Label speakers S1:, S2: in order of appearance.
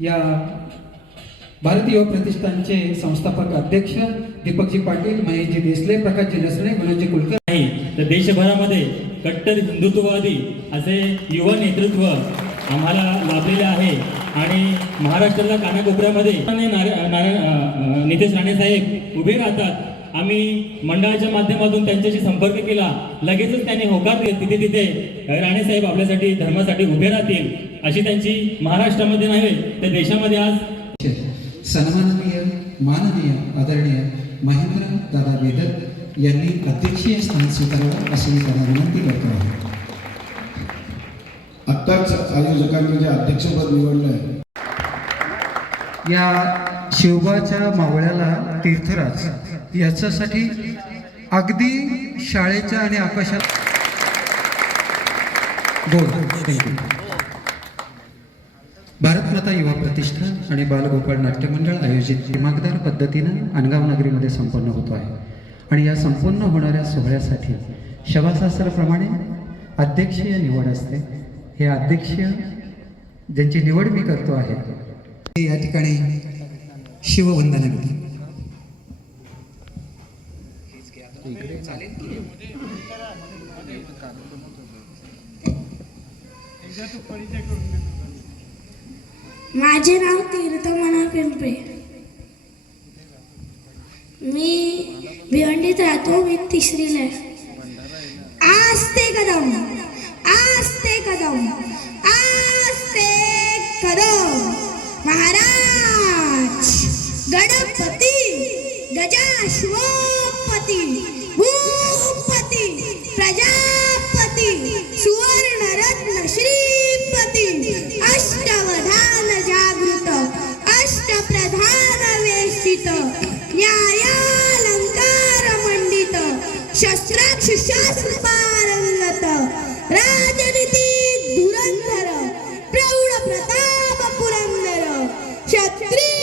S1: या भारतीय युवा प्रतिष्ठानचे संस्थापक अध्यक्ष दीपकजी पाटील महेशजी देसले प्रकाशजी नसणे मनोजी कुलकर्णी.
S2: नाही तर देशभरामध्ये कट्टर हिंदुत्ववादी असे युवा नेतृत्व आम्हाला लाभलेले आहे. आणि महाराष्ट्राला कानाकोपऱ्यामध्ये नितेश राणे साहेब उभे राहतात. आम्ही मंडळाच्या माध्यमातून त्यांच्याशी संपर्क केला. लगेचच त्यांनी होकार तिथे तिथे राणे साहेब आपल्यासाठी धर्मासाठी उभे राहतील. अशी त्यांची महाराष्ट्रामध्ये नव्हे तर देशामध्ये आज
S1: सन्माननीय माननीय आदरणीय महेंद्र दादा बेदर यांनी अध्यक्षीय स्थान स्वीकारावं अशी मी त्यांना विनंती करतो आहे.
S3: आत्ताच आयोजकांनी जे अध्यक्षपद निवडलंय
S1: या शिवबाच्या मावळ्याला तीर्थराज याच्यासाठी अगदी शाळेच्या आणि आकाशात गोड थँक्यू भारतमाता युवा प्रतिष्ठान आणि बालगोपाळ नाट्य मंडळ आयोजित दिमागदार पद्धतीनं अनगाव नगरीमध्ये संपन्न होतो आहे. आणि या संपन्न होणाऱ्या सोहळ्यासाठी शवाशास्त्राप्रमाणे अध्यक्षीय निवड असते. हे अध्यक्षीय ज्यांची निवड मी करतो आहे. ते या ठिकाणी शिववंदना घेतली
S4: माझे नाव तीर्थमना पिंपळे मी भिवंडीत राहतो मी तिसरीला आस्ते कदम आस्ते कदम आस्ते कदम. महाराज गणपती गजाश्वपती भूपती प्रजा वेशित न्यायालंकार मंडित शस्त्राक्ष शास्त्र पारंगत राजनीती धुरंधर प्रौढ प्रताप पुरंदर क्षत्रिय